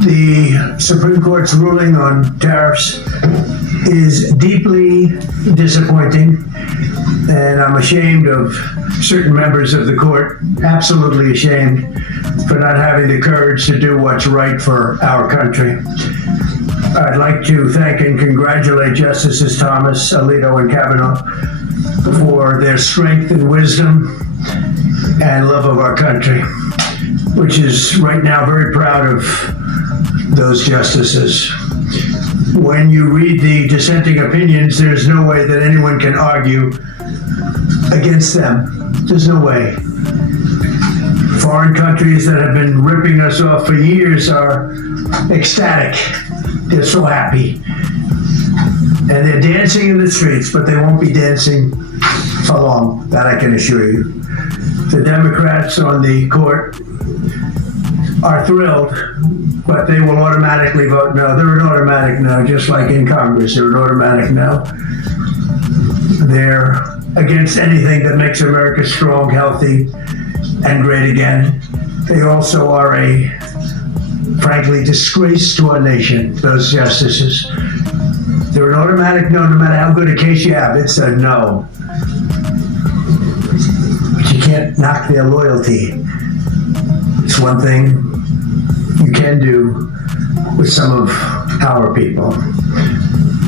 The Supreme Court's ruling on tariffs is deeply disappointing, and I'm ashamed of certain members of the court, absolutely ashamed, for not having the courage to do what's right for our country. I'd like to thank and congratulate Justices Thomas, Alito, and Kavanaugh for their strength and wisdom and love of our country, which is right now very proud of those justices. When you read the dissenting opinions, there's no way that anyone can argue against them. There's no way. Foreign countries that have been ripping us off for years are ecstatic. They're so happy. And they're dancing in the streets, but they won't be dancing for long, that I can assure you. The Democrats on the court are thrilled, but they will automatically vote no. They're an automatic no, just like in Congress, they're an automatic no. They're against anything that makes America strong, healthy, and great again. They also are a, frankly, disgrace to our nation, those justices. They're an automatic no, no matter how good a case you have, it's a no. But you can't knock their loyalty. It's one thing you can do with some of our people.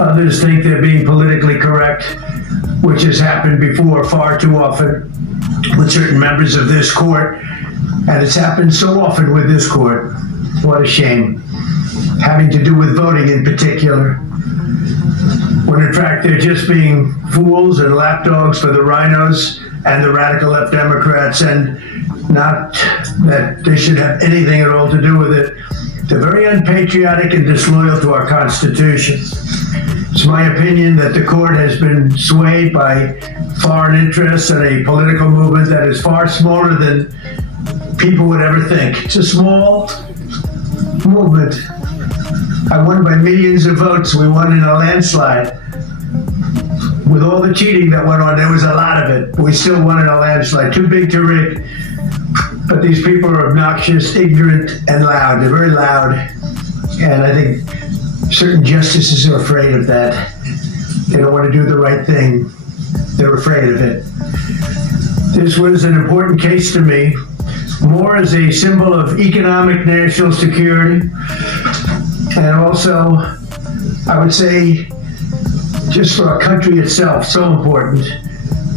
Others think they're being politically correct, which has happened before far too often with certain members of this court, and it's happened so often with this court. What a shame. Having to do with voting in particular, when in fact they're just being fools and lapdogs for the rhinos and the radical left Democrats, and not that they should have anything at all to do with it. They're very unpatriotic and disloyal to our Constitution. It's my opinion that the court has been swayed by foreign interests and a political movement that is far smaller than people would ever think. It's a small movement. I won by millions of votes. We won in a landslide. With all the cheating that went on, there was a lot of it. We still won in a landslide. Too big to rig. But these people are obnoxious, ignorant, and loud. They're very loud. And I think certain justices are afraid of that. They don't want to do the right thing. They're afraid of it. This was an important case to me, more as a symbol of economic national security, and also, I would say, just for our country itself, so important,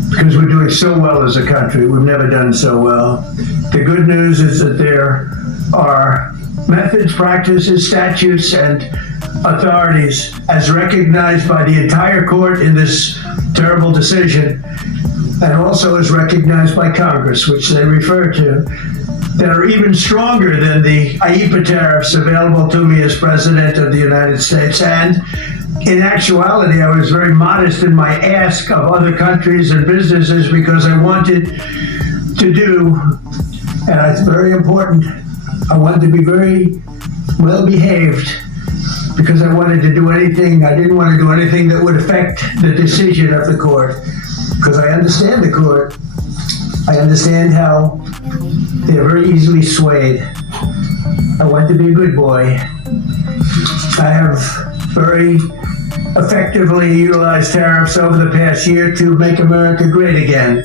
because we're doing so well as a country. We've never done so well. The good news is that there are methods, practices, statutes, and authorities, as recognized by the entire court in this terrible decision, and also as recognized by Congress, which they refer to, that are even stronger than the IEEPA tariffs available to me as President of the United States. And in actuality, I was very modest in my ask of other countries and businesses because I wanted to do, and it's very important, I wanted to be very well behaved because I wanted to do anything, I didn't want to do anything that would affect the decision of the court, because I understand the court. I understand how they're very easily swayed. I want to be a good boy. I have very effectively utilized tariffs over the past year to make America great again.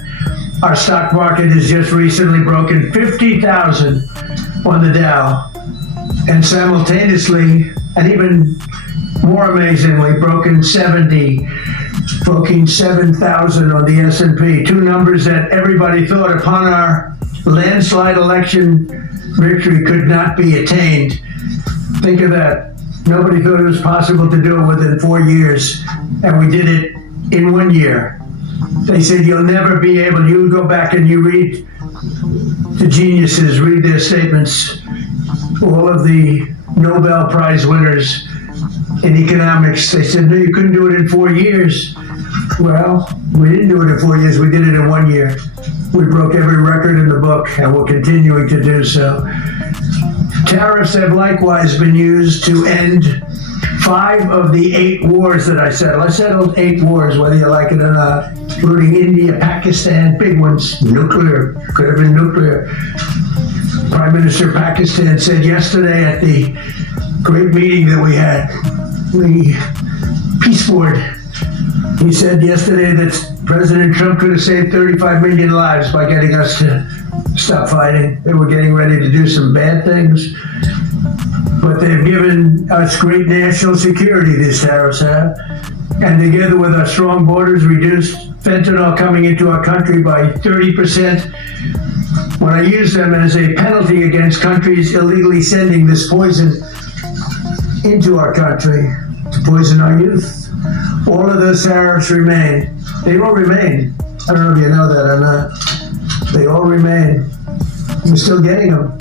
Our stock market has just recently broken 50,000 on the Dow, and simultaneously, and even more amazingly, broken 7,000 on the S&P, two numbers that everybody thought upon our landslide election victory could not be attained. Think of that. Nobody thought it was possible to do it within 4 years, and we did it in 1 year. They said you'll never be able, you go back and you read the geniuses, read their statements, all of the Nobel Prize winners in economics, they said, no, you couldn't do it in 4 years. Well, we didn't do it in 4 years, we did it in 1 year. We broke every record in the book, and we're continuing to do so. Tariffs have likewise been used to end 5 of the 8 wars that I settled. I settled 8 wars, whether you like it or not, including India, Pakistan, big ones, nuclear, could have been nuclear. Prime Minister of Pakistan said yesterday at the great meeting that we had. The Peace Board. He said yesterday that President Trump could have saved 35 million lives by getting us to stop fighting. They were getting ready to do some bad things. But they've given us great national security, these tariffs have. And together with our strong borders, reduced fentanyl coming into our country by 30%. When I use them as a penalty against countries illegally sending this poison into our country to poison our youth, all of those tariffs remain. They all remain. I don't know if you know that or not. They all remain. We're still getting them.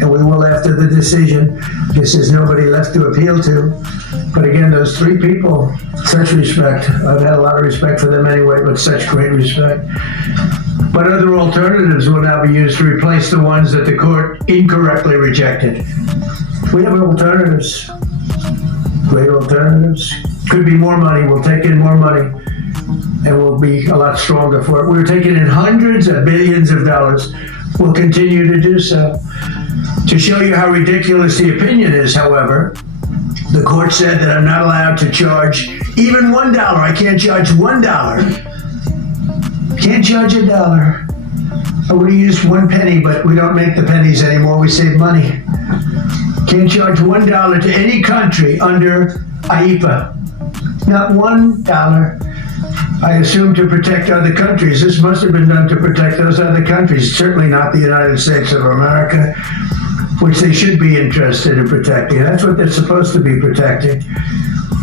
And we will after the decision. Guess there's nobody left to appeal to. But again, those three people, such respect. I've had a lot of respect for them anyway, but such great respect. But other alternatives will now be used to replace the ones that the court incorrectly rejected. We have alternatives. Great alternatives. Could be more money. We'll take in more money. And we'll be a lot stronger for it. We're taking in hundreds of billions of dollars. We'll continue to do so. To show you how ridiculous the opinion is, however, the court said that I'm not allowed to charge even $1. I can't charge $1. Can't charge $1. I would have used 1 penny, but we don't make the pennies anymore. We save money. Can't charge $1 to any country under IEPA. Not $1. I assume to protect other countries. This must have been done to protect those other countries, certainly not the United States of America, which they should be interested in protecting. That's what they're supposed to be protecting.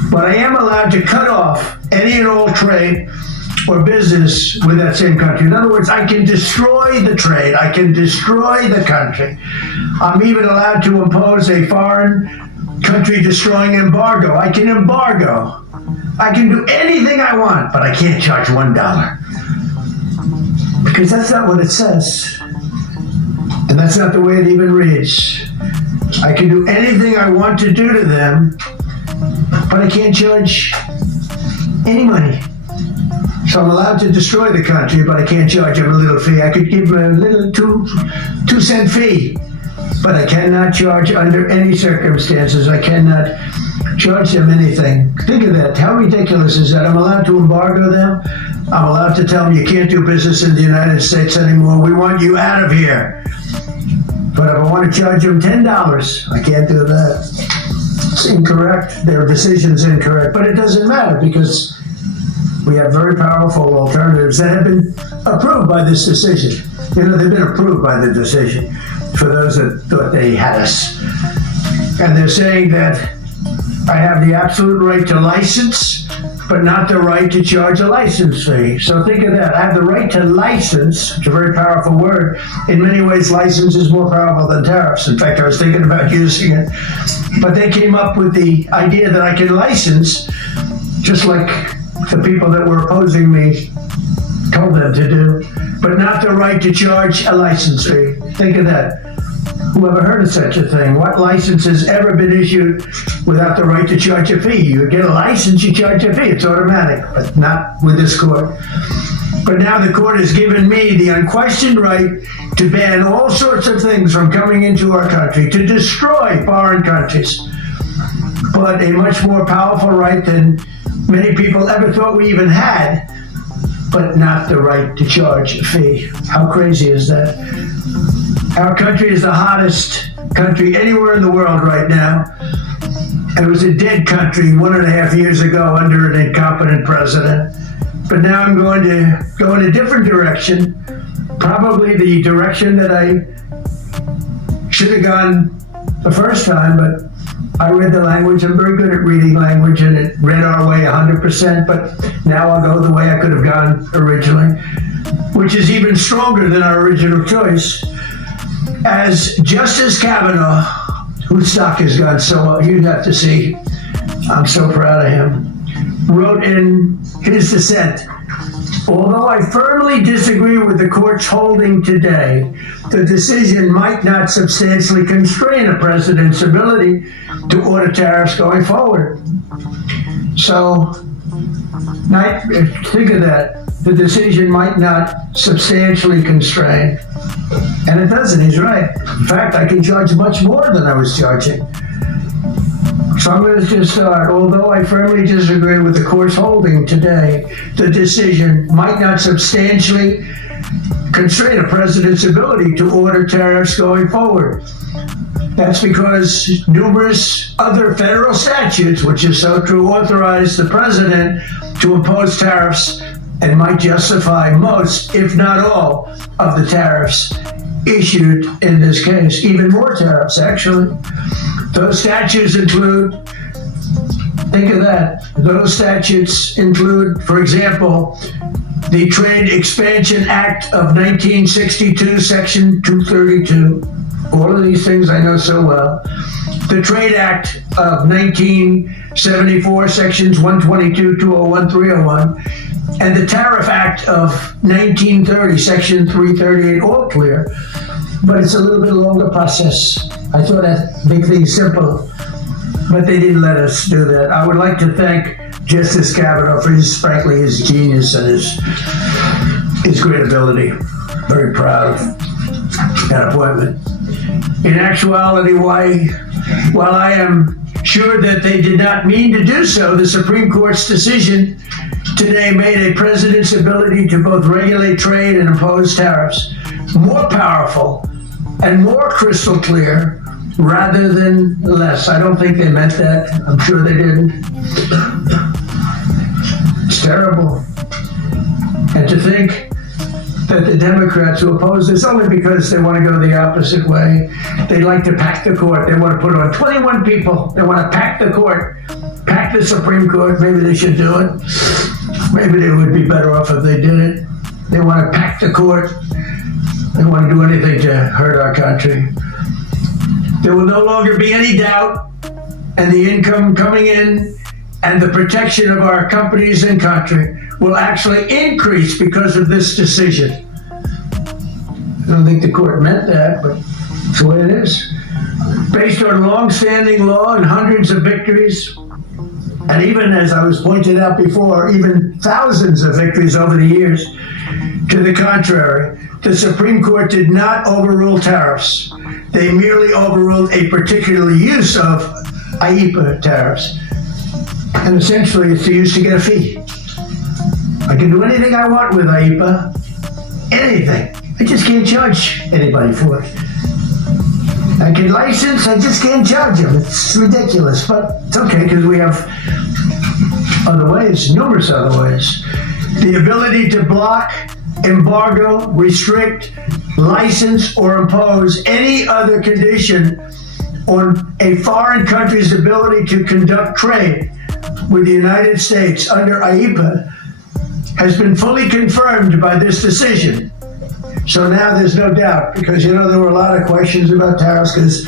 But I am allowed to cut off any and all trade or business with that same country. In other words, I can destroy the trade. I can destroy the country. I'm even allowed to impose a foreign country destroying embargo. I can embargo. I can do anything I want, but I can't charge $1. Because that's not what it says. And that's not the way it even reads. I can do anything I want to do to them, but I can't charge any money. So I'm allowed to destroy the country, but I can't charge them a little fee. I could give them a little 2-cent fee, but I cannot charge under any circumstances. I cannot charge them anything. Think of that. How ridiculous is that? I'm allowed to embargo them. I'm allowed to tell them you can't do business in the United States anymore. We want you out of here. But if I want to charge them $10, I can't do that. It's incorrect. Their decision's incorrect. But it doesn't matter because we have very powerful alternatives that have been approved by this decision. You know, they've been approved by the decision for those that thought they had us. And they're saying that I have the absolute right to license, but not the right to charge a license fee. So think of that. I have the right to license, which is a very powerful word. In many ways, license is more powerful than tariffs. In fact, I was thinking about using it. But they came up with the idea that I can license, just like the people that were opposing me told them to do, but not the right to charge a license fee. Think of that. Who ever heard of such a thing? What license has ever been issued without the right to charge a fee? You get a license, you charge a fee. It's automatic, but not with this court. But now the court has given me the unquestioned right to ban all sorts of things from coming into our country, to destroy foreign countries. But a much more powerful right than many people ever thought we even had, but not the right to charge a fee. How crazy is that? Our country is the hottest country anywhere in the world right now. And it was a dead country 1.5 years ago under an incompetent president. But now I'm going to go in a different direction, probably the direction that I should have gone the first time, but I read the language. I'm very good at reading language, and it read our way 100%, but now I'll go the way I could have gone originally, which is even stronger than our original choice. As Justice Kavanaugh, whose stock has gone so well, you'd have to see, I'm so proud of him, wrote in his dissent, although I firmly disagree with the court's holding today, the decision might not substantially constrain a president's ability to order tariffs going forward. So, think of that. The decision might not substantially constrain. And it doesn't, he's right. In fact, I can charge much more than I was charging. So I'm going to just start. Although I firmly disagree with the court's holding today, the decision might not substantially constrain a president's ability to order tariffs going forward. That's because numerous other federal statutes, which is so true, authorize the president to impose tariffs and might justify most, if not all, of the tariffs issued in this case. Even more tariffs, actually. Those statutes include, think of that, those statutes include, for example, the Trade Expansion Act of 1962, Section 232. All of these things I know so well. The Trade Act of 1974, Sections 122, 201, 301, and the Tariff Act of 1930, Section 338, all clear. But it's a little bit longer process. I thought I'd make things simple, but they didn't let us do that. I would like to thank Justice Kavanaugh for frankly, his genius and his great ability. Very proud of that appointment. In actuality, while I am sure that they did not mean to do so, the Supreme Court's decision today made a president's ability to both regulate trade and impose tariffs more powerful and more crystal clear rather than less. I don't think they meant that. I'm sure they didn't. It's terrible. And to think that the Democrats who oppose this only because they want to go the opposite way. They like to pack the court. They want to put on 21 people. They want to pack the court, pack the Supreme Court. Maybe they should do it. Maybe they would be better off if they did it. They want to pack the court. They want to do anything to hurt our country. There will no longer be any doubt, and the income coming in and the protection of our companies and country will actually increase because of this decision. I don't think the court meant that, but it's the way it is. Based on long-standing law and hundreds of victories, and even, as I was pointed out before, even thousands of victories over the years, to the contrary, the Supreme Court did not overrule tariffs. They merely overruled a particular use of IEEPA tariffs. And essentially, it's used to get a fee. I can do anything I want with IEEPA. Anything. I just can't charge anybody for it. I can license, I just can't charge them. It's ridiculous, but it's okay because we have other ways, numerous other ways. The ability to block, embargo, restrict, license, or impose any other condition on a foreign country's ability to conduct trade with the United States under IEEPA has been fully confirmed by this decision. So now there's no doubt, because there were a lot of questions about tariffs because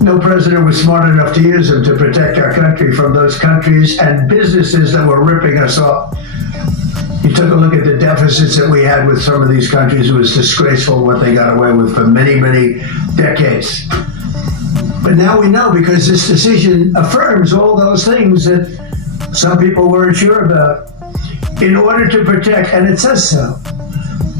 no president was smart enough to use them to protect our country from those countries and businesses that were ripping us off. You took a look at the deficits that we had with some of these countries. It was disgraceful what they got away with for many, many decades. But now we know, because this decision affirms all those things that some people weren't sure about. In order to protect, and it says so,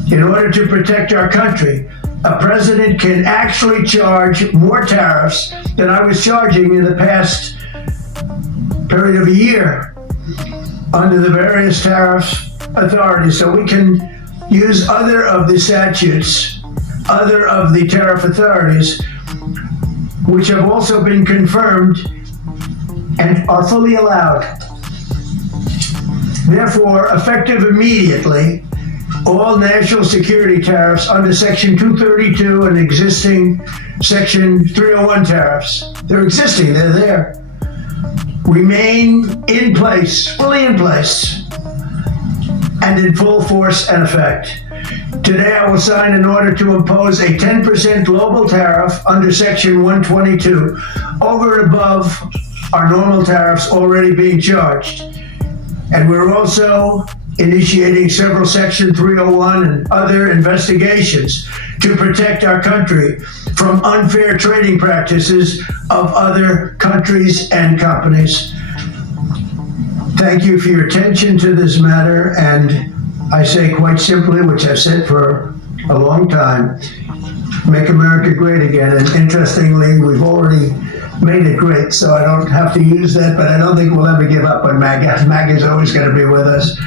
in order to protect our country, a president can actually charge more tariffs than I was charging in the past period of a year under the various tariff authorities. So we can use other of the statutes, other of the tariff authorities, which have also been confirmed and are fully allowed. Therefore, effective immediately, all national security tariffs under Section 232 and existing Section 301 tariffs, they're existing, they're there, remain in place, fully in place, and in full force and effect. Today, I will sign an order to impose a 10% global tariff under Section 122 over and above our normal tariffs already being charged. And we're also initiating several Section 301 and other investigations to protect our country from unfair trading practices of other countries and companies. Thank you for your attention to this matter, and I say quite simply, which I've said for a long time, make America great again. And interestingly, we've already made it great, so I don't have to use that, but I don't think we'll ever give up on MAGA. MAGA is always going to be with us.